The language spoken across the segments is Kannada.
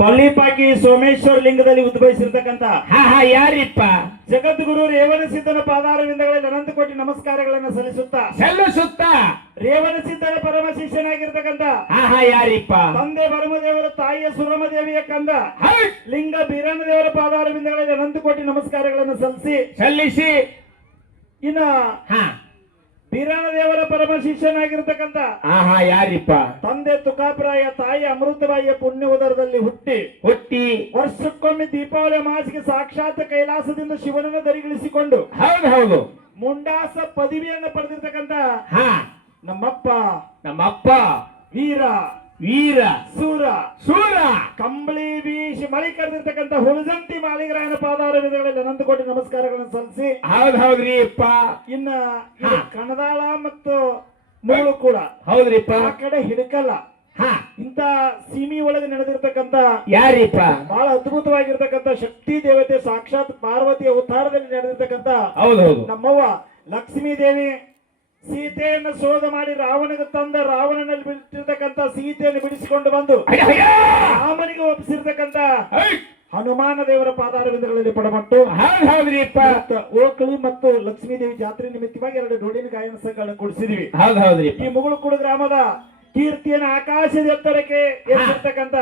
ಕೊಲ್ಲಿಪಾಕಿ ಸೋಮೇಶ್ವರ ಲಿಂಗದಲ್ಲಿ ಉದ್ಭವಿಸಿರ್ತಕ್ಕಂಥ ಯಾರಿಪ್ಪ? ಜಗದ್ಗುರು ರೇವಣ ಸಿದ್ಧನ ಪಾದಾರವಿಂದಗಳಲ್ಲಿ ಅನಂತ ಕೋಟಿ ನಮಸ್ಕಾರಗಳನ್ನು ಸಲ್ಲಿಸುತ್ತಾ ರೇವಣ ಸಿದ್ಧನ ಪರಮ ಶಿಷ್ಯನಾಗಿರ್ತಕ್ಕಂಥ ಯಾರಿಪ್ಪ? ತಂದೆ ಭರಮದೇವರ ತಾಯಿಯ ಸುರಮದೇವಿಯ ಕಂದ ಲಿಂಗ ಬೀರಣ್ಣ ದೇವರ ಪಾದಾರವಿಂದಗಳಲ್ಲಿ ಅನಂತ ಕೋಟಿ ನಮಸ್ಕಾರಗಳನ್ನು ಸಲ್ಲಿಸಿ ಇನ್ನ ಬೀರಣ್ಣ ದೇವರ ಪರಮ ಶಿಷ್ಯನಾಗಿರ್ತಕ್ಕಂಥ ಯಾರಿಪ್ಪ? ತಂದೆ ತುಕಾಪರಾಯ ತಾಯಿ ಅಮೃತಬಾಯಿಯ ಪುಣ್ಯ ಉದರದಲ್ಲಿ ಹುಟ್ಟಿ ವರ್ಷಕ್ಕೊಮ್ಮೆ ದೀಪಾವಳಿ ಮಾಸಿಗೆ ಸಾಕ್ಷಾತ್ ಕೈಲಾಸದಿಂದ ಶಿವನನ್ನು ದರಿಗಿಳಿಸಿಕೊಂಡು ಹೌದು ಮುಂಡಾಸ ಪದವಿಯನ್ನು ಪಡೆದಿರ್ತಕ್ಕಂಥ ನಮ್ಮಪ್ಪ ವೀರ ಸೂರ ಕಂಬಳಿ ಬೀಸಿ ಮಳಿ ಕರೆದಿರ್ತಕ್ಕಂಥ ಹುಣಜಂತಿ ಮಾಳಿಗರಾಯನ ಪಾದಾರವಿಂದಗಳಲ್ಲಿ ಅನಂತ ಕೋಟಿ ನಮಸ್ಕಾರಗಳನ್ನು ಸಲ್ಲಿಸಿ ಹೌದ್ರಿ ಅಪ್ಪ. ಇನ್ನ ಕಣದಾಳ ಮತ್ತು ಮುಳ್ಳು ಕೂಡ ಹೌದ್ರಿಪ್ಪ. ಆ ಕಡೆ ಹಿಡಕಲ್ಲ ಇಂತ ಸೀಮಿ ಒಳಗೆ ನಡೆದಿರ್ತಕ್ಕಂಥ ಯಾರಿಪ್ಪ? ಬಹಳ ಅದ್ಭುತವಾಗಿರ್ತಕ್ಕಂಥ ಶಕ್ತಿ ದೇವತೆ ಸಾಕ್ಷಾತ್ ಪಾರ್ವತಿಯ ಉದ್ಧಾರದಲ್ಲಿ ನಡೆದಿರ್ತಕ್ಕಂಥ ಹೌದೌದು ನಮ್ಮವ್ವ ಲಕ್ಷ್ಮೀ ದೇವಿ ಸೀತೆಯನ್ನು ಶೋಧ ಮಾಡಿ ರಾವಣಗೆ ತಂದ ರಾವಣನಲ್ಲಿ ಬಿಟ್ಟಿರ್ತಕ್ಕಂಥ ಸೀತೆಯನ್ನು ಬಿಡಿಸಿಕೊಂಡು ಬಂದು ರಾಮನಿಗೆ ಒಪ್ಪಿಸಿರ್ತಕ್ಕಂಥ ಹನುಮಾನ ದೇವರ ಪಾದಾರವಿಂದಗಳಲ್ಲಿ ಪಡಮಟ್ಟು ಓಕಳಿ ಮತ್ತು ಲಕ್ಷ್ಮೀ ದೇವಿ ಜಾತ್ರೆ ನಿಮಿತ್ತವಾಗಿ 2 ಡೋಳಿನ ಗಾಯನ ಸಂಘಗಳನ್ನು ಕೊಡಿಸಿದೀವಿ. ಈ ಮುಗುಳುಕುಡು ಗ್ರಾಮದ ಕೀರ್ತಿಯನ್ನು ಆಕಾಶದ ಎತ್ತರಕ್ಕೆ ಏರಿಸಿರ್ತಕ್ಕಂಥ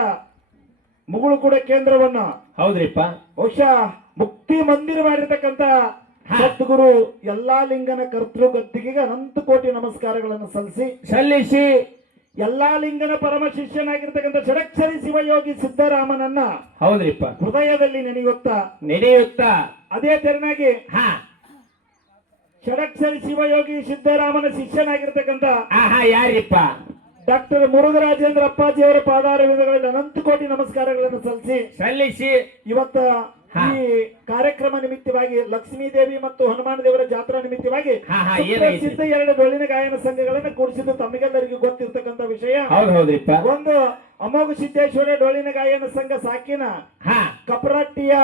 ಮುಗುಳುಕುಡ ಕೇಂದ್ರವನ್ನ ಹೌದ್ರಿಪ್ಪ ಬಹುಶಃ ಮುಕ್ತಿ ಮಂದಿರ ಮಾಡಿರ್ತಕ್ಕಂಥ ಸದ್ಗುರು ಎಲ್ಲಾ ಲಿಂಗನ ಕರ್ತೃ ಗದ್ದಿಗೆ ಅನಂತ ಕೋಟಿ ನಮಸ್ಕಾರಗಳನ್ನು ಸಲ್ಲಿಸಿ ಎಲ್ಲಾ ಲಿಂಗನ ಪರಮ ಶಿಷ್ಯನಾಗಿರ್ತಕ್ಕಂಥ ಷಡಕ್ಷರಿ ಶಿವಯೋಗಿ ಸಿದ್ದರಾಮನನ್ನ ಹೌದ್ರಿಪ್ಪ ಹೃದಯದಲ್ಲಿ ನೆನೆಯುತ್ತಾ ಅದೇ ತೆರನಾಗಿ ಷಡಕ್ಷರಿ ಶಿವಯೋಗಿ ಸಿದ್ದರಾಮನ ಶಿಷ್ಯನಾಗಿರ್ತಕ್ಕಂಥ ಯಾರಿಪ್ಪ? ಡಾಕ್ಟರ್ ಮುರುಘರಾಜೇಂದ್ರ ಅಪ್ಪಾಜಿಯವರ ಪಾದಾರವಿಂದಗಳಲ್ಲಿ ಅನಂತ ಕೋಟಿ ನಮಸ್ಕಾರಗಳನ್ನು ಸಲ್ಲಿಸಿ ಇವತ್ತ ಈ ಕಾರ್ಯಕ್ರಮ ನಿಮಿತ್ತವಾಗಿ ಲಕ್ಷ್ಮೀ ದೇವಿ ಮತ್ತು ಹನುಮಾನ ದೇವರ ಜಾತ್ರಾ ನಿಮಿತ್ತವಾಗಿ ಸಿದ್ಧ 2 ಡೊಳ್ಳಿನ ಗಾಯನ ಸಂಘಗಳನ್ನು ಕೂಡಿಸಿದ್ದು ತಮಗೆಲ್ಲರಿಗೂ ಗೊತ್ತಿರ್ತಕ್ಕಂಥ ವಿಷಯ. ಒಂದು ಅಮೋಘ ಸಿದ್ದೇಶ್ವರ ಡೊಳ್ಳಿನ ಗಾಯನ ಸಂಘ ಸಾಕಿನ ಕಪರಟ್ಟಿಯ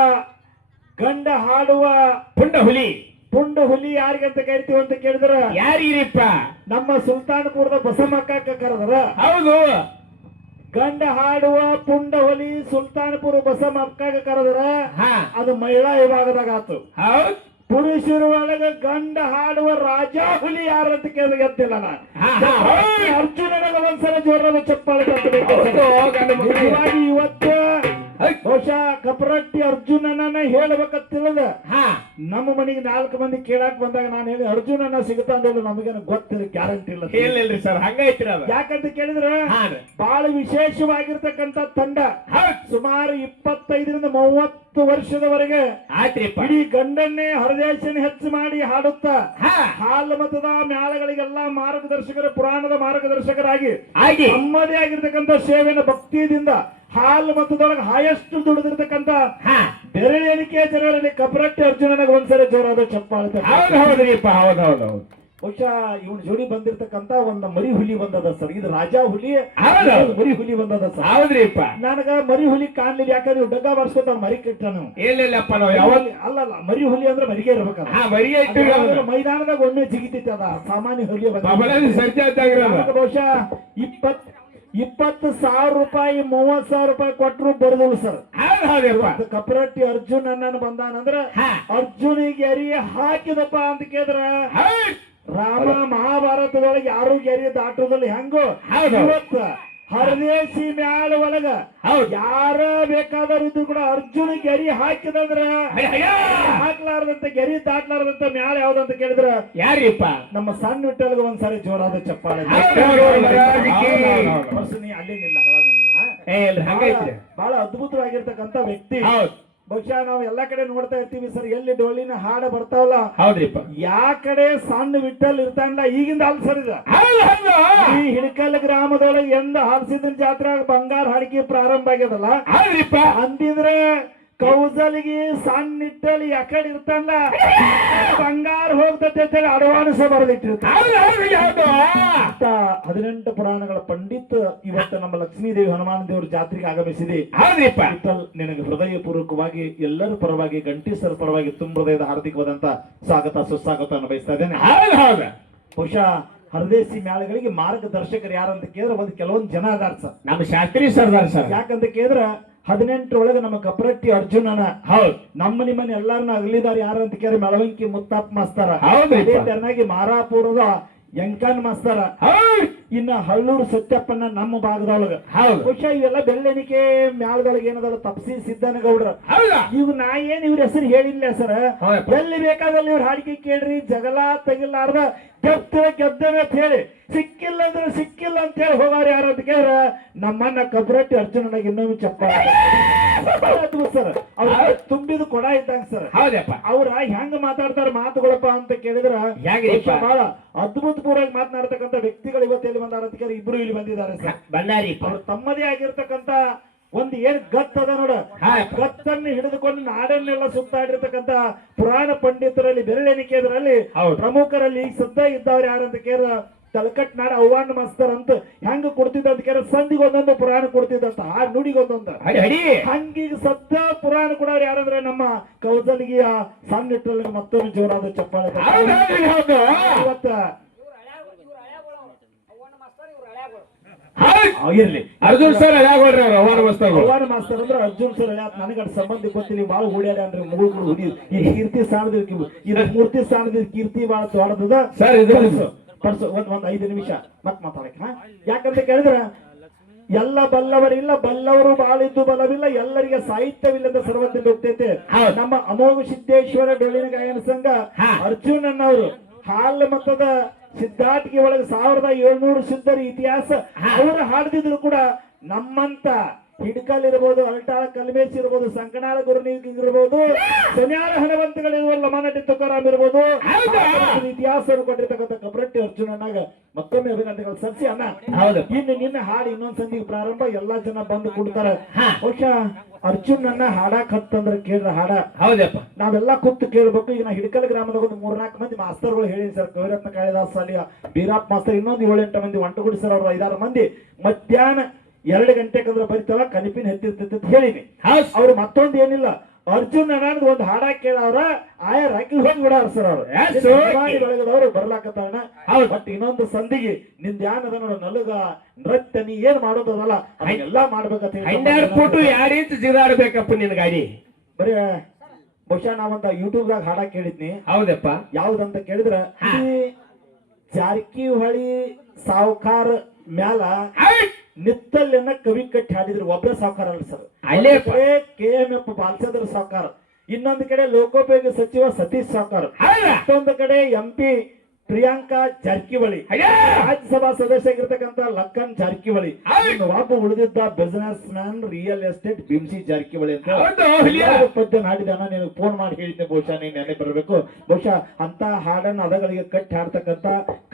ಗಂಡ ಹಾಡುವ ಪುಂಡ ಹುಲಿ ಯಾರಿಗಂತ ಕರಿತೀವಿ ಅಂತ ಕೇಳಿದ್ರ ಯಾರಿರಿಪ್ಪ? ನಮ್ಮ ಸುಲ್ತಾನ್ಪುರದ ಬಸಮಕ್ಕ ಕರೆದ್ರ. ಹೌದು ಗಂಡ ಹಾಡುವ ಪುಂಡ ಹುಲಿ ಸುಲ್ತಾನ್ಪುರ ಬಸಮಕ್ಕ ಕರೆದ್ರ ಅದು ಮಹಿಳಾ ವಿಭಾಗದಾಗ ಆತು. ಪುರುಷರ ಒಳಗ ಗಂಡ ಹಾಡುವ ರಾಜ ಹುಲಿ ಯಾರಂತ ಕೇಳಿದ್ರೆ ಎದ್ದಿಲ್ಲ. ಅರ್ಜುನನಿಗೆ ಒಂದ್ಸಲ ಜೋರಾದ ಚಪ್ಪಾಳೆ ತಟ್ಟಬೇಕು. ಇವತ್ತು ಬಹುಶಃ ಕಪರಟ್ಟಿ ಅರ್ಜುನನ ಹೇಳ್ಬೇಕತ್ತಿಲ್ಲದ ನಮ್ಮ ಮನೆಗೆ 4 ಮಂದಿ ಕೇಳಾಕ್ ಬಂದಾಗ ನಾನು ಹೇಳಿ ಅರ್ಜುನನ ಸಿಗುತ್ತಾ ಅಂದ್ರೆ ನಮಗೇನು ಗೊತ್ತಿಲ್ಲ, ಗ್ಯಾರಂಟಿ ಇಲ್ಲ. ಹೇಳಿಲ್ರಿ ಸರ್, ಹಂಗೈತಿ. ಯಾಕಂತ ಕೇಳಿದ್ರ ಬಹಳ ವಿಶೇಷವಾಗಿರ್ತಕ್ಕಂಥ ತಂಡ ಸುಮಾರು 25ರಿಂದ 30 ವರ್ಷದವರೆಗೆ ಇಡೀ ಗಂಡನ್ನೇ ಹರದೇಶನ ಹೆಚ್ಚು ಮಾಡಿ ಹಾಡುತ್ತಾ ಹಾಲು ಮತದ ಮ್ಯಾಳಗಳಿಗೆಲ್ಲ ಮಾರ್ಗದರ್ಶಕರು, ಪುರಾಣದ ಮಾರ್ಗದರ್ಶಕರಾಗಿ ನಮ್ಮದೇ ಆಗಿರ್ತಕ್ಕಂಥ ಸೇವೆನ ಭಕ್ತಿಯಿಂದ ಹಾಲು ಮತದೊಳಗೆ ಹೈಯೆಸ್ಟ್ ದುಡಿದಿರ್ತಕ್ಕಂಥ ಬೆರಳಿ ಎಣಿಕೆ ಜನರಲ್ಲಿ ಕಪರಟ್ಟಿ ಅರ್ಜುನನಿಗೆ ಒಂದ್ಸರಿ ಜೋರಾದ ಚಪ್ಪಾಳೆ. ಹೌದು ಬಹುಶಃ ಇವನ್ ಜೋಡಿ ಬಂದಿರ್ತಕ್ಕಂಥ ಒಂದು ಮರಿ ಹುಲಿ ಬಂದದ ಸರ್. ಇದು ರಾಜಾ ಹುಲಿ, ಮರಿ ಹುಲಿ ಬಂದದ ಸರ್. ಹೌದ್ರಿಪ್ಪ. ನನಗ ಮರಿ ಹುಲಿ ಕಾಣ್ಲಿಲ್ಲ, ಯಾಕಂದ್ರೆ ನೀವು ಡಗ್ಗ ಬಾರ್ಸ್ಕೊತ ಮರಿ ಕೆಟ್ಟನು. ಇಲ್ಲಪ್ಪ, ನಾವು ಯಾವಾಗ ಅಲ್ಲಲ್ಲ, ಮರಿ ಹುಲಿ ಅಂದ್ರೆ ಮರಿಗೆ ಇರ್ಬೇಕಲ್ಲ. ಮೈದಾನದಾಗ ಒಮ್ಮೆ ಜಿಗಿತೈತಿ, ಅದ ಸಾಮಾನ್ಯ ಹುಲಿ ಬಹುಶಃ 20,000 ರೂಪಾಯಿ 30,000 ರೂಪಾಯಿ ಕೊಟ್ಟರು ಬರುದಿಲ್ಲ ಸರ್. ಕಪರಟ್ಟಿ ಅರ್ಜುನ್ ಅಣ್ಣನ ಬಂದಾನಂದ್ರ ಅರ್ಜುನಿಗೆ ಎರಿ ಹಾಕಿದಪ್ಪ ಅಂತ ಕೇಳಿದ್ರ ರಾಮ ಮಹಾಭಾರತದೊಳಗೆ ಯಾರು ಗೆರಿ ದಾಟೋದಲ್ಲಿ ಹೆಂಗೋ ಇವತ್ತು ಹರದೇಶಿ ಮ್ಯಾಳ ಒಳಗ ಯಾರ ಬೇಕಾದ್ರೂ ಕೂಡ ಅರ್ಜುನ ಗೆರಿ ಹಾಕಿದಂದ್ರ ಹಾಕ್ಲಾರ್ದಂತ ಗೆರಿ ದಾಟ್ಲಾರ್ದಂತ ಮ್ಯಾಳ ಯಾವ್ದಂತ ಕೇಳಿದ್ರ ಯಾರಿಪ್ಪ? ನಮ್ಮ ಸಣ್ಣ ವಿಠಲ್ಗ ಒಂದ್ಸರಿ ಜೋರಾದ ಚಪ್ಪಾಳೆ. ಅಲ್ಲೇನಿಲ್ಲ, ಬಹಳ ಅದ್ಭುತವಾಗಿರ್ತಕ್ಕಂಥ ವ್ಯಕ್ತಿ. ಬಹುಶಃ ನಾವು ಎಲ್ಲಾ ಕಡೆ ನೋಡ್ತಾ ಇರ್ತೀವಿ ಸರ್, ಎಲ್ಲಿ ಡೋಳಿನ ಹಾಡ ಬರ್ತಾವಲ್ಲ, ಹೌದ್ರಿಪ್ಪ, ಯಾ ಕಡೆ ಸಣ್ಣ ವಿಠಲ್ ಇರ್ತಾನಲ್ಲ ಈಗಿಂದ ಹಾಲ್ ಸರ್ ಇದ. ಈ ಹಿಡಕಲ್ ಗ್ರಾಮದೊಳಗೆ ಎಂದ ಹಾಲ್ಸಿದ ಜಾತ್ರೆ ಬಂಗಾರ ಹಾಡಿಕೆ ಪ್ರಾರಂಭ ಆಗ್ಯದಲ್ಲ ಅಂದಿದ್ರೆ ಕೌಸಲಿಗೆ ಸಣ್ಣ ಇಟ್ಟಲ್ಲಿ ಯಾಕಡೆ ಇರ್ತಾನಲ್ಲ ಬಂಗಾರ ಹೋಗ್ತತೆ ಅಂತ ಹೇಳಿ ಅಡ್ವಾನ್ಸ್ ಬರೆದಿಟ್ಟಿರ್ತಾರೆ. 18 ಪುರಾಣಗಳ ಪಂಡಿತ್ ಇವತ್ತು ನಮ್ಮ ಲಕ್ಷ್ಮೀ ದೇವಿ ಹನುಮಾನ ದೇವರ ಜಾತ್ರೆಗೆ ಆಗಮಿಸಿದೆ. ನಿನಗೆ ಹೃದಯ ಪೂರ್ವಕವಾಗಿ ಎಲ್ಲರ ಪರವಾಗಿ ಗಂಟೀಸರ ಪರವಾಗಿ ತುಂಬ ಹೃದಯದ ಹಾರ್ದಿಕವಾದಂತ ಸ್ವಾಗತ ಸುಸ್ವಾಗತವನ್ನು ಬಯಸ್ತಾ ಇದ್ದೇನೆ. ಬಹುಶಃ ಹರದೇಶಿ ಮೇಳಗಳಿಗೆ ಮಾರ್ಗದರ್ಶಕರು ಯಾರಂತ ಕೇಳಿದ್ರೆ ಒಂದು ಕೆಲವೊಂದು ಜನ ಅದಾರ ಸರ್, ನಮ್ಮ ಶಾಸ್ತ್ರಿ ಸರ್ದಾರ್ ಸರ್. ಯಾಕಂತ ಕೇಳಿದ್ರೆ 18 ನಮ್ಮ ಕಪರಟ್ಟಿ ಅರ್ಜುನನ ಹೌದ್ ನಮ್ಮ ನಿಮ್ಮನ್ನ ಎಲ್ಲಾರನ್ನ ಅಗಲಿದಾರ ಯಾರು ಅಂತ ಕೇಳಿ ಮೆಳವಂಕಿ ಮುತ್ತಪ್ಪ ಮಾಸ್ತರ ಹೌದ್ರಿ. ಅದೇ ತೆರನಾಗಿ ಮಾರಾಪುರದ ಯಂಕನ್ ಮಾಸ್ತರ ಹೌದ್ ಇನ್ನ ಹಳ್ಳೂರು ಸತ್ಯಪ್ಪನ ನಮ್ಮ ಭಾಗದೊಳಗ ಹೌದು ಬಹುಶಃ ಇವೆಲ್ಲ ಬೆಳ್ಳೆಣಿಕೆ ಮ್ಯಾಲದೊಳಗೆ ಏನದಲ್ಲ ತಪ್ಸಿ ಸಿದ್ದನಗೌಡ್ರ ಹೌದಾ ಇವ್ ನಾ ಏನ್ ಇವ್ರ ಹೆಸರು ಹೇಳಿಲ್ಲ ಸರ್ ಹೌದಪ್ಪ. ಎಲ್ಲಿ ಬೇಕಾದಲ್ಲಿ ಇವ್ರ ಹಾಡಿಕೆ ಕೇಳ್ರಿ ಜಗಳ ತೆಗಿಲಾರ್ದ ಗೆದ್ದೇವೆ ಅಂತ ಹೇಳಿ ಸಿಕ್ಕಿಲ್ಲ ಅಂದ್ರೆ ಸಿಕ್ಕಿಲ್ಲ ಅಂತ ಹೇಳಿ ಹೋಗಾರ ಯಾರು ಅಂತ ಕೇಳ್ರ ನಮ್ಮನ್ನ ಕಬ್ರಟ್ಟಿ ಅರ್ಜುನನಾಗ ಇನ್ನೊಮ್ಮೆ ಚಪ್ಪಾಳೆ ಸರ್ ಅವ್ರ ತುಂಬಿದ ಕೊಡ ಇದ್ದಂಗ ಸರ್ ಹೌದಪ್ಪ ಅವ್ರ ಹೆಂಗ್ ಮಾತಾಡ್ತಾರ ಮಾತುಗಳಪ್ಪ ಅಂತ ಕೇಳಿದ್ರ ಹೆಂಗ್ರಿಪ್ಪ? ಬಹಳ ಅದ್ಭುತಪೂರ್ವವಾಗಿ ಮಾತನಾಡ್ತಕ್ಕಂಥ ವ್ಯಕ್ತಿಗಳು ಇವತ್ತು ಎಲ್ಲಿ ಬಂದಾರ ಅಂತ ಕೇಳಿ ಇಬ್ರು ಇಲ್ಲಿ ಬಂದಿದ್ದಾರೆ ಸರ್ ಬಂದಾರಿ ಅವ್ರು ತಮ್ಮದೇ ಆಗಿರ್ತಕ್ಕಂಥ ಒಂದು ಏನ್ ಗತ್ ಅದ ನೋಡ ಹಾ. ಗತ್ತನ್ನು ಹಿಡಿದುಕೊಂಡು ನಾಡನ್ನೆಲ್ಲ ಸುತ್ತಾಡಿರ್ತಕ್ಕಂಥ ಪುರಾಣ ಪಂಡಿತರಲ್ಲಿ ಬೆರಳೆಣಿಕೆದರಲ್ಲಿ ಹೌದು. ಪ್ರಮುಖರಲ್ಲಿ ಈಗ ಸದ್ದ ಇದ್ದವ್ರು ಯಾರಂತ ಕೇಳ ತಲಕಟ್ ನಾಡ ಅವ್ವಾನ್ ಮಾಸ್ತರ್ ಅಂತ ಹೆಂಗ ಕೊಡ್ತಿದ್ದ ಅಂತ ಕೇಳ ಸಂಧಿಗೆ ಒಂದೊಂದು ಪುರಾಣ ಕೊಡ್ತಿದ್ದಂತ ಆ ನುಡಿಗೆ ಒಂದೊಂದು ಹಡಿ ಹಡಿ ಹಂಗೀಗ ಸದ್ದ ಪುರಾಣ ಕೂಡ ಯಾರಂದ್ರೆ ನಮ್ಮ ಕೌಸಲಿಗೆಯ ಸಣ್ಣಿಟ್ಟಲ್ಲಿ ಮತ್ತೊಂದು ಜೋರಾದ ಚಪ್ಪಾಳೆ ಹೌದ್ ಹೌದ್ರಿ, ಹೌದು ಇವತ್ತ ಹೌದ್ ಇರ್ಲಿ ಅರ್ಜುನ್ ಸರ್ ಅದಾಗೋಡ್ರಿ ಅವ್ರು ಅವರ ಮಸ್ತಗಳು ಅವ್ವಾನ ಮಾಸ್ತರ್ ಅಂದ್ರೆ ಅರ್ಜುನ್ ಸರ್ ನನಗ ಸಂಬಂಧ ಗೊತ್ತಿಲ್ಲ ಬಾಳ ಓಡ್ಯಾಡ ಅಂದ್ರೆ ಮುಗುಳು ಹುಡಿ ಈ ಕೀರ್ತಿ ಸ್ಥಾನದ ಇದು ಮೂರ್ತಿ ಸ್ಥಾನದ ಕೀರ್ತಿ ಬಾಳ ದೊಡ್ಡದ ಸರ್ ಇದು ಪರ್ಸು ಒಂದ್ 5 ನಿಮಿಷ ಮತ್ ಮಾತಾಡಕ ಯಾಕಂತ ಕೇಳಿದ್ರ ಎಲ್ಲ ಬಲ್ಲವರಿಲ್ಲ ಬಲ್ಲವರು ಬಾಳಿದ್ದು ಬಲವಿಲ್ಲ ಎಲ್ಲರಿಗೆ ಸಾಹಿತ್ಯವಿಲ್ಲದ ಸರ್ವത്തിൽ ಹೋಗ್ತೈತೆ ಹೌದು. ನಮ್ಮ ಅಮೋಘ ಸಿದ್ದೇಶ್ವರ ಡೊಳ್ಳಿನ ಗಾಯನ ಸಂಘ ಹಾ. ಅರ್ಜುನನ್ ಅವರು ಹಾಲು ಮತದ ಸಿದ್ಧಾಟಿಕೆ ಒಳಗೆ 1700 ಸಿದ್ಧರ ಇತಿಹಾಸ ಅವರು ಹಾಡ್ದಿದ್ರು ಕೂಡ ನಮ್ಮಂತ ಹಿಡ್ಕಲ್ ಇರ್ಬೋದು ಅಲ್ಟಾಳ ಕಲ್ಮೇಶ್ ಇರ್ಬೋದು ಸಂಕನಾಳ ಗುರುನೀಗ್ ಇರ್ಬೋದು ಸನ್ಯಾಳ ಹಣವಂತಗಳಿರ್ಬೋದು ಲಮಾನಟ್ಟಿ ತುಕಾರಾಮ್ ಇರ್ಬೋದು ಹೌದಾ? ಇತಿಹಾಸ ಕೊಟ್ಟಿರ್ತಕ್ಕಂಥ ಕಬ್ರಟ್ಟಿ ಅರ್ಜುನನಾಗ ಮತ್ತೊಮ್ಮೆ ಅಭಿನಂದನೆಗಳು ಸಲ್ಲಿಸಿ ಅಣ್ಣ ಹೌದು ನಿನ್ನ ಹಾಡು ಇನ್ನೊಂದ್ ಸಂಧಿಗೆ ಪ್ರಾರಂಭ ಎಲ್ಲಾ ಜನ ಬಂದು ಕುಡ್ತಾರ ಹಾ. ಬಹುಶಃ ಅರ್ಜುನನ್ನ ಹಾಡಾಕ್ ಹತ್ತಂದ್ರ ಕೇಳ್ರ ಹಾಡ ಹೌದಪ್ಪ ನಾವೆಲ್ಲ ಕೂತು ಕೇಳ್ಬೇಕು ಈಗ ನಾ ಹಿಡ್ಕಲ್ ಗ್ರಾಮದಾಗ ಒಂದು 3-4 ಮಂದಿ ಮಾಸ್ತರ್ಗಳು ಹೇಳಿ ಸರ್ ಕವಿರತ್ನ ಕಾಳಿದಾಸ್ ಅಲ್ಲಿ ಬೀರಪ್ಪ ಮಾಸ್ತರ್ ಇನ್ನೊಂದು 7-8 ಮಂದಿ ಒಂಟಗುಡಿ ಸರ್ ಅವ್ರ 5-6 ಮಂದಿ ಮಧ್ಯಾಹ್ನ 2 ಗಂಟೆಕಂದ್ರ ಬರಿತಾವ ಕನಿಪಿನ ಹೆತ್ತಿರ್ತೈತಿ ಅಂತ ಹೇಳಿನಿ ಹೌದ್ ಅವ್ರು ಮತ್ತೊಂದು ಏನಿಲ್ಲ ಅರ್ಜುನ್ ಅನ್ನೋದು ಒಂದು ಹಾಡ ಕೇಳವ್ರ ಆಯಾ ರಾಕಿ ಹೋಗಿ ಬಿಡಾರ ಸರ್ ಅವ್ರು Yes, okay. ಬೆಳಗದವ್ರು ಬರ್ಲಾಕತ್ತಾರ ಹೌದು. ಬಟ್ ಇನ್ನೊಂದು ಸಂಧಿಗೆ ನಿಂದ ಯಾನದ ನೋಡು ನಲುಗ ನೃತ್ಯ ನೀ ಏನ್ ಮಾಡೋದಲ್ಲ ಅದನ್ನೆಲ್ಲಾ ಮಾಡ್ಬೇಕಂತ ಹೇಳಿ 12 ಫುಟ್ 2 ಇಂಚ್ ಜಿರಾಡ್ಬೇಕಪ್ಪ ನಿನ್ ಗಾಡಿ ಬರೀ ಬಹುಶಃ ನಾವಂತ ಯೂಟ್ಯೂಬ್ ದಾಗ ಹಾಡ ಕೇಳಿದ್ನಿ ಹೌದಪ್ಪ ಯಾವ್ದಂತ ಕೇಳಿದ್ರ ಈ ಜಾರಕಿಹೊಳಿ ಸಾವುಕಾರ ಮ್ಯಾಲ ನಿತ್ತಲ್ಯನ್ನ ಕವಿ ಕಟ್ಟಿ ಹಾಡಿದ್ರು ಒಬ್ಬರೇ ಸಾವುಕಾರ ಅಲ್ಲ ಸರ್ ಅಲ್ಲೇ KMF ಬಾಲಚಂದ್ರ ಸಾವುಕಾರ ಇನ್ನೊಂದು ಕಡೆ ಲೋಕೋಪಯೋಗಿ ಸಚಿವ ಸತೀಶ್ ಸಾವುಕಾರ ಹೌದಾ? ಮತ್ತೊಂದು ಕಡೆ MP ಪ್ರಿಯಾಂಕಾ ಜಾರಕಿಹೊಳಿ ಅಯ್ಯೋ! ರಾಜ್ಯಸಭಾ ಸದಸ್ಯ ಆಗಿರ್ತಕ್ಕಂಥ ಲಕ್ಕನ್ ಜಾರಕಿಹೊಳಿ ಹೌದು. ಇನ್ನು ಒಬ್ಬ ಉಳಿದಿದ್ದ ಬಿಸಿನೆಸ್ ಮ್ಯಾನ್ ರಿಯಲ್ ಎಸ್ಟೇಟ್ ಬಿಮ್ಸಿ ಜಾರಕಿಹೊಳಿ ಅಂತ ಹೌದು, ಹುಲಿಯ. ಯಾವ ಪದ್ಯ ಹಾಡಿದಾನ ನೀನು ಫೋನ್ ಮಾಡಿ ಹೇಳಿದ್ದೆ ಬಹುಶಃ ನೀನ್ ನೆನೆ ಬರಬೇಕು ಬಹುಶಃ ಅಂತ ಹಾಡನ್ನ ಅದಗಳಿಗೆ ಕಟ್ಟಿ ಹಾಡ್ತಕ್ಕಂತ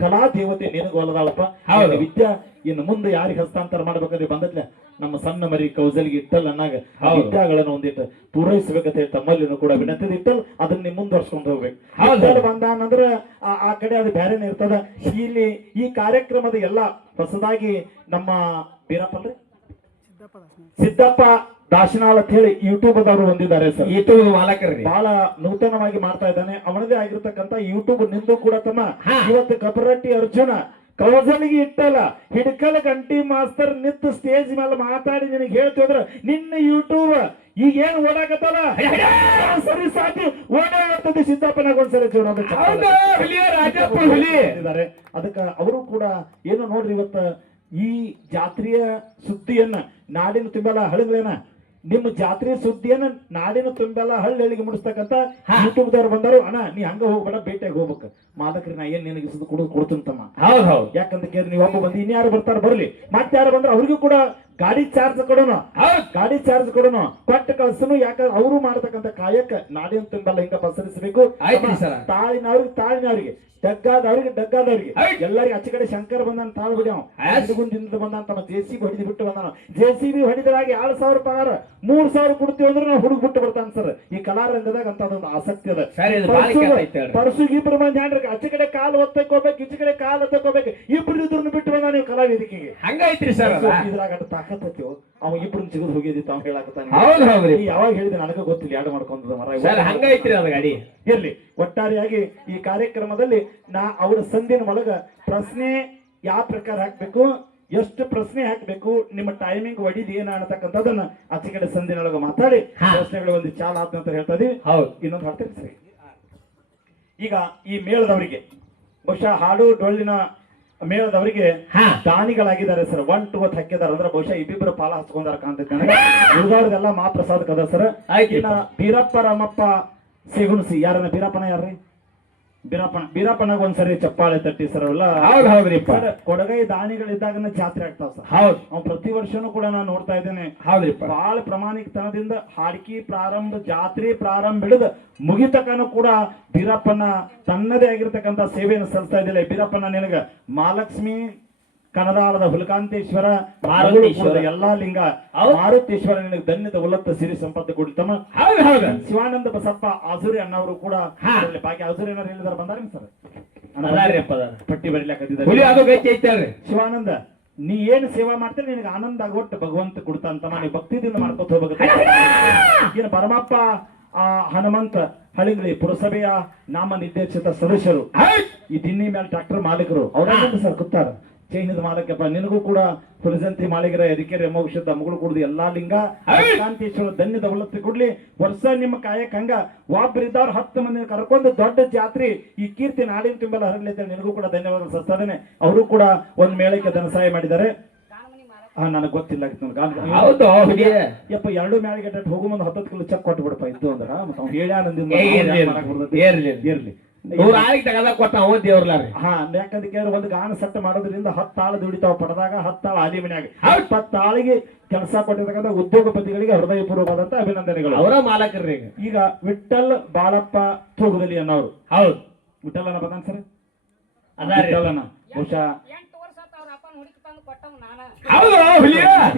ಕಲಾ ದೇವತೆ ನಿನಗೆ ಒಲದಾವಪ್ಪ ಹೌದು. ನಿನ್ನ ವಿದ್ಯಾ ಇನ್ನು ಮುಂದೆ ಯಾರಿಗೆ ಹಸ್ತಾಂತರ ಮಾಡ್ಬೇಕಂದ್ರೆ ಬಂದತ್ಲೆ ನಮ್ಮ ಸಣ್ಣ ಮರಿ ಕೌಸಲಿಗೆ ಇಟ್ಟಲ್ ಅನ್ನಾಗ ಆ ಹೌದು. ವಿದ್ಯಾಗಳನ್ನು ಒಂದಿಟ್ಟು ಪೂರೈಸಬೇಕಂತ ಹೇಳಿ ತಮ್ಮಲ್ಲಿನೂ ಕೂಡ ವಿನಂತಿ ಇಟ್ಟಲ್ ಅದನ್ನ ನೀವು ಮುಂದುವರ್ಸ್ಕೊಂಡು ಹೋಗ್ಬೇಕು ಹೌದು. ಇಟ್ಟಲ್ ಬಂದಾನಂದ್ರ ಆ ಕಡೆ ಅದು ಬೇರೆನೇ ಇರ್ತದ ಇಲ್ಲಿ ಈ ಕಾರ್ಯಕ್ರಮದ ಎಲ್ಲ ಹೊಸದಾಗಿ ನಮ್ಮ ಬೀರಪ್ಪಲ್ರಿ ಸಿದ್ದಪ್ಪ ದಾಶನಾಳ್ ಅಂತ ಹೇಳಿ ಯೂಟ್ಯೂಬ್ ಅದವರು ಹೊಂದಿದ್ದಾರೆ ಸರ್ ಯೂಟ್ಯೂಬ್ ಮಾಲಕರ್ರಿ ಬಹಳ ನೂತನವಾಗಿ ಮಾಡ್ತಾ ಇದ್ದಾನೆ ಅವನದೇ ಆಗಿರ್ತಕ್ಕಂಥ ಯೂಟ್ಯೂಬ್ ನಿಂದು ಕೂಡ ತಮ್ಮ ಹಾ. ಇವತ್ತು ಕಬರಟ್ಟಿ ಅರ್ಜುನ ಕೌಸಲಿಗೆ ಇಟ್ಟಲ್ಲ ಹಿಡ್ಕಲ್ ಗಂಟಿ ಮಾಸ್ತರ್ ನಿಂತು ಸ್ಟೇಜ್ ಮೇಲೆ ಮಾತಾಡಿ ನಿನಗೆ ಹೇಳ್ತಿದ್ರ ನಿನ್ನ ಯೂಟ್ಯೂಬ್ ಈಗ ಏನ್ ಓಡಾಕತ್ತಲ್ಲ ಸರಿ ಸಾಕಿ ಓಡಾಡ್ತದೆ ಸಿದ್ದಪ್ಪನಾಗ ಒಂದ್ಸರಿ ಜೋರಾದ ಹೌದು, ಹುಲಿಯ ರಾಜಪ್ಪ ಹುಲಿ. ಇದ್ದಾರೆ ಅದಕ್ಕೆ ಅವರು ಕೂಡ ಏನು ನೋಡ್ರಿ ಇವತ್ತ ಈ ಜಾತ್ರೆಯ ಸುದ್ದಿಯನ್ನ ನಾಡಿನ ತುಂಬೆಲ್ಲ ಹಳಗಳೇನ ನಿಮ್ಮ ಜಾತ್ರೆ ಸುದ್ದಿಯನ್ನ ನಾಡಿನ ತುಂಬೆಲ್ಲ ಹಳ್ಳಿಗೆ ಮುಡಿಸ್ತಕ್ಕಂತ ಯೂಟ್ಯೂಬ್ ದವ್ರು ಬಂದರು ಅಣ್ಣ ನೀ ಹಂಗ ಹೋಗ್ಬೇಡ ಭೇಟಿಯಾಗಿ ಹೋಗ್ಬೇಕು ಮಾದಕ್ರಿ ನಾ ಏನ್ ನಿನಗೆ ಸುದ್ದು ಕುಡಿದು ಕೊಡ್ತಂತಮ್ಮ ಹೌದ್ ಹೌದ್ ಯಾಕಂತ ಕೇಳಿ ನೀವು ಒಬ್ಬ ಬಂದು ಇನ್ಯಾರು ಬರ್ತಾರ ಬರ್ಲಿ ಮತ್ತೆ ಯಾರು ಬಂದ್ರೆ ಅವ್ರಿಗೂ ಕೂಡ ಗಾಡಿ ಚಾರ್ಜ್ ಕೊಡೋಣ ಹೌದ್ ಗಾಡಿ ಚಾರ್ಜ್ ಕೊಡೋಣ ಕೊಟ್ಟು ಕಳ್ಸನು ಯಾಕಂದ್ರೆ ಅವರು ಮಾಡತಕ್ಕಂತ ಕಾಯಕ ನಾಡಿನ ತುಂಬೆಲ್ಲ ಹಿಂಗ ಪಸರಿಸಬೇಕು ಆಯ್ತ್ರಿ ಸರ್. ತಾಳಿನವ್ರಿಗೆ ಡಗ್ಗಾದವ್ರಿಗೆ ಆಯ್ತ್. ಎಲ್ಲರಿಗೆ ಆಚೆ ಕಡೆ ಶಂಕರ್ ಬಂದಾನ ತಾಳು ಬಿಡಿ ಆಯ್ತ್. ಹಿಂದಗುಂದಿಂದ ಬಂದಾನ ತಮ್ಮ JCB ಹೊಡಿದು ಬಿಟ್ಟು ಬಂದಾನ JCB ಹೊಡಿದ್ರಾಗಿ 2,000 ಪಗಾರ 3,000 ಕೊಡ್ತೀವಿ ಅಂದ್ರೆ ನಾವು ಹುಡುಗ ಬಿಟ್ಟು ಬರ್ತಾನ ಸರ್ ಈ ಕಲಾರಂಗದಾಗ ಅಂತ ಅದೊಂದು ಆಸಕ್ತಿ ಅದ ಸರ್, ಇದು ಬಾಳ ಕೆಟ್ಟ ಐತೆ ಹೇಳ್ರಿ. ಪರ್ಸುಗೆ ಇಬ್ರು ಮಂದಿ ಹ್ಯಾಂಡ್ರಿ ಆಚೆ ಕಡೆ ಕಾಲು ಒತ್ತಕೋಬೇಕು ಈಚೆ ಕಡೆ ಕಾಲು ಒತ್ತಕೋಬೇಕು ಇಬ್ರು ಇದ್ರನ್ನ ಬಿಟ್ಟು ಬಂದ ನೀವು ಕಲಾ ವೇದಿಕೆಗೆ ಹಂಗೈತ್ರಿ ಸರ್ ಅದ ಇದ್ರಾಗ ತಾಕತ್ತೈತಿ ಅವ ಇಬ್ರನ್ನ ಸಿಗದ್ ಹೋಗಿದ್ದಿತ್ತು ಅವ್ನು ಹೇಳಾಕತ್ತಾನೆ ಹೌದ್ ಹೌದ್ರಿ ನೀ ಯಾವಾಗ ಹೇಳಿದೆ ನನಗೆ ಗೊತ್ತಿಲ್ಲ ಯಾಡ್ ಮಾಡ್ಕೊಂಡದ ಮರ ಸರ್ ಹಂಗೈತ್ರಿ ಅದ ಗಾಡಿ ಇರ್ಲಿ ಒಟ್ಟಾರೆಯಾಗಿ ಈ ಕಾರ್ಯಕ್ರಮದಲ್ಲಿ ನಾ ಅವರ ಸಂದಿನ ಒಳಗ ಪ್ರಶ್ನೆ ಯಾವ ಪ್ರಕಾರ ಹಾಕ್ಬೇಕು ಎಷ್ಟು ಪ್ರಶ್ನೆ ಹಾಕ್ಬೇಕು ನಿಮ್ಮ ಟೈಮಿಂಗ್ ಒಡಿದ್ ಏನ ಅನ್ನತಕ್ಕಂಥದನ್ನ ಆಚೆ ಕಡೆ ಸಂದಿನೊಳಗೆ ಮಾತಾಡಿ ಪ್ರಶ್ನೆಗಳು ಒಂದು ಚಾಲ ಆದ ನಂತರ ಹೇಳ್ತಾ ಇದೀವಿ. ಹೌದು. ಇನ್ನೊಂದು ಹಾಡ್ತೇನೆ ಸರಿ. ಈಗ ಈ ಮೇಳದವರಿಗೆ ಬಹುಶಃ ಹಾಡು ಡೊಳ್ಳಿನ ಮೇಳದವರಿಗೆ ದಾನಿಗಳಾಗಿದ್ದಾರೆ ಸರ್. 1 2 ಅಂತ ಹಾಕಿದಾರೆ ಅಂದ್ರೆ ಬಹುಶಃ ಇಬ್ಬಿಬ್ಬರು ಪಾಲ ಹಚ್ಕೊಂಡಾರ ಕಾಣ್ತೈತೆ ನನಗೆ. ಉಳಿದವ್ರದೆಲ್ಲ ಮಹಾಪ್ರಸಾದ ಕದ ಸರ್. ಇನ್ನ ಬೀರಪ್ಪ ರಾಮಪ್ಪ ಸಿಗುಣಸಿ ಯಾರನ್ನ ಬೀರಪ್ಪನ ಯಾರ್ರಿ? ಬೀರಪ್ಪನಾಗ ಒಂದ್ಸರಿ ಚಪ್ಪಾಳೆ ತಟ್ಟಿ ಸರ್. ಅವೆಲ್ಲ ಹೌದ್ರಿಪ್ಪ. ಕೊಡಗೈ ದಾನಿಗಳಿದ್ದಾಗ ಜಾತ್ರೆ ಆಗ್ತಾವ ಸರ್. ಹೌದು. ಅವ್ನು ಪ್ರತಿ ವರ್ಷನೂ ಕೂಡ ನಾನು ನೋಡ್ತಾ ಇದ್ದೇನೆ. ಹೌದ್ರಿಪ್ಪ. ಬಹಳ ಪ್ರಾಮಾಣಿಕತನದಿಂದ ಹಾಡ್ಕಿ ಪ್ರಾರಂಭ ಜಾತ್ರೆ ಪ್ರಾರಂಭ ಹಿಡಿದು ಮುಗಿತಕನು ಕೂಡ ಬೀರಪ್ಪನ ತನ್ನದೇ ಆಗಿರ್ತಕ್ಕಂಥ ಸೇವೆಯನ್ನು ಸಲ್ಲಿಸ್ತಾ ಇದ್ದಿಲ್ಲ. ಬೀರಪ್ಪನ ನಿನಗ ಮಹಾಲಕ್ಷ್ಮಿ ಕನದಾಳದ ಹುಲಕಾಂತೇಶ್ವರ ಮಾರುತೇಶ್ವರ ಎಲ್ಲಾ ಲಿಂಗ ಮಾರುತೇಶ್ವರ ನಿನಗೆ ಧನ್ಯದ ಉಲ್ಲತ್ತ ಸಿರಿ ಸಂಪತ್ತು ಕೊಡ್ತಮ್ಮ. ಶಿವಾನಂದ ಬಸಪ್ಪ ಆಸುರಿ ಅನ್ನವರು ಕೂಡ ಬಾಕಿ ಆಸುರಿ ಅನ್ನೋರು ಹೇಳಿದಾರೆ ಬಂದಾರ ಸರ್. ಪಟ್ಟಿ ಬರೀಲಾಕತ್ತಿದ್ದಾರೆ. ಶಿವಾನಂದ ನೀ ಏನ್ ಸೇವಾ ಮಾಡ್ತೀರಿ ನಿನಗೆ ಆನಂದ ಆಗೋಟ್ಟು ಭಗವಂತ ಕೊಡ್ತಾಂತಮ್ಮ. ನೀ ಭಕ್ತಿದಿಂದ ಮಾಡ್ಕೊತ ಹೋಗ್ಬೇಕು. ಏನು ಪರಮಪ್ಪ ಹನುಮಂತ ಹಳಿಂಗ್ಳಿ ಪುರಸಭೆಯ ನಾಮ ನಿರ್ದೇಶಿತ ಸದಸ್ಯರು, ಈ ದಿನ್ನಿ ಮೇಲೆ ಟ್ರಾಕ್ಟರ್ ಮಾಲೀಕರು ಅವ್ರ ಸರ್ ಕೂತಾರ. ಚೈನದ ಮಾಲಕಪ್ಪ ನಿನಗೂ ಕೂಡ ಹುಲಜಂತಿ ಮಾಳಿಗರ ಎರಿಕೆರೆ ಮೋಕ್ಷದ ಮಗಳು ಕುಡ್ದು ಎಲ್ಲಾ ಲಿಂಗ ಕಾಂತೇಶ್ವರ ಧನ್ಯದ ಉಲ್ಲತ್ತಿ ಕೊಡ್ಲಿ. ವರ್ಷ ನಿಮ್ಮ ಕಾಯಕ್ ಹಂಗ ಒಬ್ಬರಿದ್ದವ್ರು 10 ಮಂದಿ ಕರ್ಕೊಂಡು ದೊಡ್ಡ ಜಾತ್ರೆ ಈ ಕೀರ್ತಿ ನಾಡಿನ ತುಂಬೆಲ್ಲ ಹರಲಿದ್ದ ನಿನಗೂ ಕೂಡ ಧನ್ಯವಾದ ಸಲ್ಲಿಸ್ತಾನೆ. ಅವರು ಕೂಡ ಒಂದ್ ಮೇಳಕ್ಕೆ ಧನ ಸಹಾಯ ಮಾಡಿದ್ದಾರೆ. ನನಗೆ ಗೊತ್ತಿಲ್ಲ ಯಪ್ಪ 2 ಮೇಳಗೆ ಹೋಗೋ ಮುಂದೆ 10 ಕಿಲೋ ಚೆಕ್ ಕೊಟ್ಟು ಬಿಡಪ್ಪ ಇದ್ದು ಅಂದ್ರ ಮತ್ತೆ ಅವ್ನು ಇರ್ಲಿ ಯಾಕಂದ್ರೆ ಒಂದು ಗಾನ ಸೆಟ್ ಮಾಡೋದ್ರಿಂದ 10 ಆಳು ದುಡಿತಾವ ಪಡೆದಾಗ 10 ಆಳು ಆಲಿ ಮನ್ಯಾಗ 10 ಆಳಿಗೆ ಕೆಲಸ ಕೊಟ್ಟಿರ್ತಕ್ಕಂಥ ಉದ್ಯೋಗಪತಿಗಳಿಗೆ ಹೃದಯಪೂರ್ವಕವಾದಂತ ಅಭಿನಂದನೆಗಳು. ಅವರ ಮಾಲಕರ್ರಿ. ಈಗ ವಿಠಲ್ ಬಾಳಪ್ಪ ತೂಗದಲ್ಲಿ ಅನ್ನೋರು. ಹೌದು. ವಿಠಲನ ಬಂದಾನ ಸರ್. ವಿಠಲನ ಬಹುಶಃ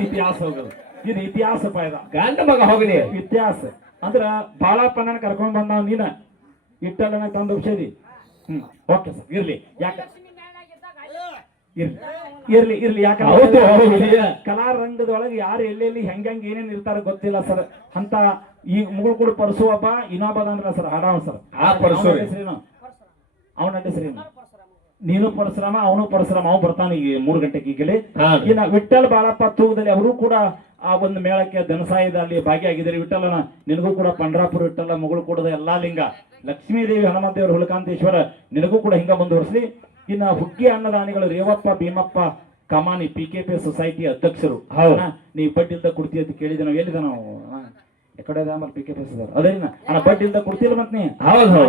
ಇತಿಹಾಸ ಹೋಗಲ್ಲ. ಇದು ಇತಿಹಾಸ ಪಾಯದ ಗಂಡ ಮಗ ಹೋಗಲಿ ಇತಿಹಾಸ ಅಂದ್ರ ಬಾಳಪ್ಪನ ಕರ್ಕೊಂಡ್ ಬಂದಾವ್ ನೀನ ಇಟ್ಟಲ್ಲ ತಂದು ಔಷಧಿ. ಓಕೆ ಸರ್ ಇರ್ಲಿ. ಯಾಕೆ ಇರ್ಲಿ ಯಾಕಂದ್ರೆ ಕಲಾ ರಂಗದೊಳಗೆ ಯಾರು ಎಲ್ಲೆಲ್ಲಿ ಹೆಂಗ್ ಏನೇನ್ ಇರ್ತಾರ ಗೊತ್ತಿಲ್ಲ ಸರ್. ಅಂತ ಈ ಮುಗುಳು ಕೂಡ ಪರಸು ಹಬ್ಬ ಇನ್ನೊಬ್ಬ ಅಂದ್ರ ಸರ್ ಹಾಡಾವ ಸರ್. ಅವನ ಹೆಸರು ನೀನು ಪರಶುರಾಮ ಅವನು ಪರಶುರಾಮ. ಅವ್ ಬರ್ತಾನ ಈಗ 3 ಗಂಟೆಗೆ ಈಗಲೇ. ಇನ್ನ ವಿಠಲ್ ಬಾಳಪ್ಪ ತೂಗದಲ್ಲಿ ಅವರು ಕೂಡ ಆ ಒಂದು ಮೇಳಕ್ಕೆ ಧನಸಾಯದಲ್ಲಿ ಭಾಗಿಯಾಗಿದ್ದಾರೆ. ವಿಠಲನ ನಿನಗೂ ಕೂಡ ಪಂಡ್ರಾಪುರ ವಿಠಲ ಮುಗುಳು ಕೂಡದ ಎಲ್ಲಾ ಲಿಂಗ ಲಕ್ಷ್ಮೀದೇವಿ ಹನುಮಂತೇವರು ಹುಲಕಾಂತೇಶ್ವರ ನಿನಗೂ ಕೂಡ ಹಿಂಗ ಮುಂದುವರಿಸಲಿ. ಇನ್ನ ಹುಗ್ಗಿ ಅನ್ನದಾನಿಗಳು ರೇವಪ್ಪ ಭೀಮಪ್ಪ ಕಮಾನಿ PKP ಸೊಸೈಟಿ ಅಧ್ಯಕ್ಷರು. ನೀ ಬಡ್ಡಿ ಇಲ್ದ ಕೊಡ್ತೀವಿ ಅಂತ ಕೇಳಿದ ನಾವು ಎಲ್ಲಿದ ನಾವು ಎಕಡೆ PKP ಅದೇ ಅಣ್ಣ ಬಡ್ಡಿ ಇಲ್ದ ಕೊಡ್ತಿಲ್ಲ ಮತ್ ನೀ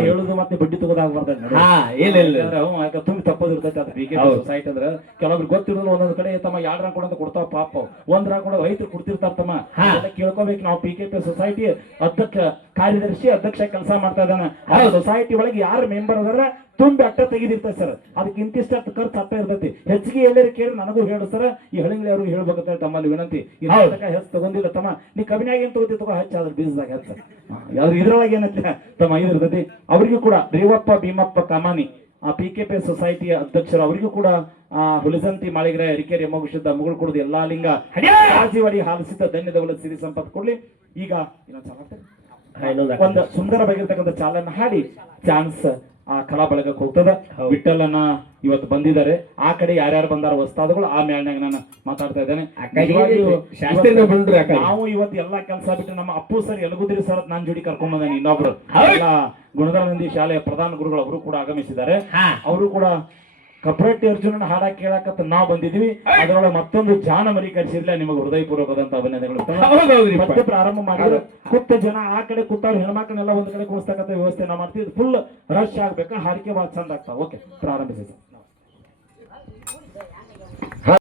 ಹೇಳುದು ಮತ್ತೆ ಬಡ್ಡಿ ತಗೋದಾಗ ಬರ್ತದೆ ತುಂಬಿ ತಪ್ಪೋದಿರ್ತೈತೆ ಅದು PKP ಸೊಸೈಟಿ ಅಂದ್ರೆ ಕೆಲವ್ರಿಗೆ ಗೊತ್ತಿರೋದು ಒಂದೊಂದ್ ಕಡೆ ತಮ್ಮ 2 ರ ಕೊಡಂತ ಕೊಡ್ತಾವ ಪಾಪ 1 ರ ಕೂಡ ರೈತರು ಕೊಡ್ತಿರ್ತಾರ ತಮ್ಮ. ಕೇಳ್ಕೋಬೇಕು ನಾವು PKP ಸೊಸೈಟಿ ಅಧ್ಯಕ್ಷ ಕಾರ್ಯದರ್ಶಿ ಅಧ್ಯಕ್ಷ ಕೆಲಸ ಮಾಡ್ತಾ ಇದ್ದಾನೆ. ಆ ಸೊಸೈಟಿ ಒಳಗೆ ಯಾರು ಮೆಂಬರ್ ಅದಾರ ತುಂಬಿ ಅಟ್ಟ ತೆಗಿದಿರ್ತಾರೆ ಸರ್. ಅದಕ್ಕೆ ಇಂತಿಷ್ಟ ಖರ್ಚು ಆಗ್ತಾ ಇರ್ತೈತಿ. ಹೆಚ್ಚಿಗೆ ಎಲ್ಲರೂ ಕೇಳಿ ನನಗೂ ಹೇಳು ಸರ್. ಈ ಹಳಿಂಗ್ಳಿ ಅವ್ರಿಗೆ ಹೇಳ್ಬೇಕಂತ ತಮ್ಮಲ್ಲಿ ವಿನಂತಿ. ಹೆಚ್ಚು ತಗೊಂಡಿಲ್ಲ ತಮ್ಮ ನೀ ಕಬ್ಬಿನಾಗ ಏನ್ ತಗೋತಿ ತಗೋ ಹೆಚ್ಚು ಅದ್ರ ಬೀಜದಾಗ ಹೆಚ್ಚ ಯಾವ್ದು ಇದ್ರೊಳಗೆ ಏನೈತಿ ತಮ್ಮ ಇದಿರ್ತೈತಿ. ಅವರಿಗೂ ಕೂಡ ರೇವಪ್ಪ ಭೀಮಪ್ಪ ಕಮಾನಿ PKP ಸೊಸೈಟಿಯ ಅಧ್ಯಕ್ಷರು ಅವರಿಗೂ ಕೂಡ ಹುಲಜಂತಿ ಮಾಳಿಗರ ಎರಿಕೆರೆ ಮಗುಷದ ಮುಗುಳು ಕುಡಿದು ಎಲ್ಲಾ ಲಿಂಗ ರಾಜಿವಾಡಿ ಹಾಲಿಸಿದ ಧನ್ಯದ ಒಳ್ಳೆ ಸಿರಿ ಸಂಪತ್ತು ಕೊಡ್ಲಿ. ಈಗ ಒಂದು ಸುಂದರವಾಗಿರ್ತಕ್ಕಂಥ ಚಾಲನ ಹಾಡಿ ಚಾನ್ಸ್ ಆ ಕಲಾ ಬಳಗಕ್ಕೆ ಹೋಗ್ತದ. ವಿಠಲನ ಇವತ್ತು ಬಂದಿದ್ದಾರೆ. ಆ ಕಡೆ ಯಾರ್ಯಾರು ಬಂದಾರ ವಸ್ತಾದಗಳು ಆ ಮೇಳ್ನಾಗ ನಾನು ಮಾತಾಡ್ತಾ ಇದ್ದೇನೆ. ನಾವು ಇವತ್ತು ಎಲ್ಲಾ ಕೆಲಸ ಬಿಟ್ಟು ನಮ್ಮ ಅಪ್ಪು ಸರ್ ಯಲಗುದಿರಿ ಸರ್ ನಾನ್ ಜೋಡಿ ಕರ್ಕೊಂಡ್ ಬಂದೇನೆ. ಇನ್ನೊಬ್ರು ಎಲ್ಲ ಗುಣದಾನಂದಿ ಶಾಲೆಯ ಪ್ರಧಾನ ಗುರುಗಳು ಅವರು ಕೂಡ ಆಗಮಿಸಿದ್ದಾರೆ. ಅವರು ಕೂಡ ಕಪ್ರಟ್ಟಿ ಅರ್ಜುನನ ಹಾಡ ಕೇಳಕತ್ತ ನಾವು ಬಂದಿದ್ವಿ. ಅದರೊಳಗೆ ಮತ್ತೊಂದು ಜಾನ ಮರಿ ಕಳಿಸಿರ್ಲಿಲ್ಲ. ನಿಮಗೆ ಹೃದಯಪೂರ್ವಕದಂತ ಅಭಿನಂದನೆಗಳು. ಮತ್ತೆ ಪ್ರಾರಂಭ ಮಾಡಿದ್ರು ಕುತ್ತ ಜನ ಆ ಕಡೆ ಕೂತವ್ರು ಹೆಣ್ಮಕ್ಳನ್ನೆಲ್ಲ ಒಂದ್ ಕಡೆ ಕೂರಿಸ್ತಕ್ಕಂಥ ವ್ಯವಸ್ಥೆ ನಾವು ಮಾಡ್ತೀವಿ. ಫುಲ್ ರಶ್ ಆಗ್ಬೇಕು. ಹಾಡಿಕೆ ಬಹಳ ಚಂದ ಆಗ್ತಾವ. ಓಕೆ ಪ್ರಾರಂಭಿಸಿ.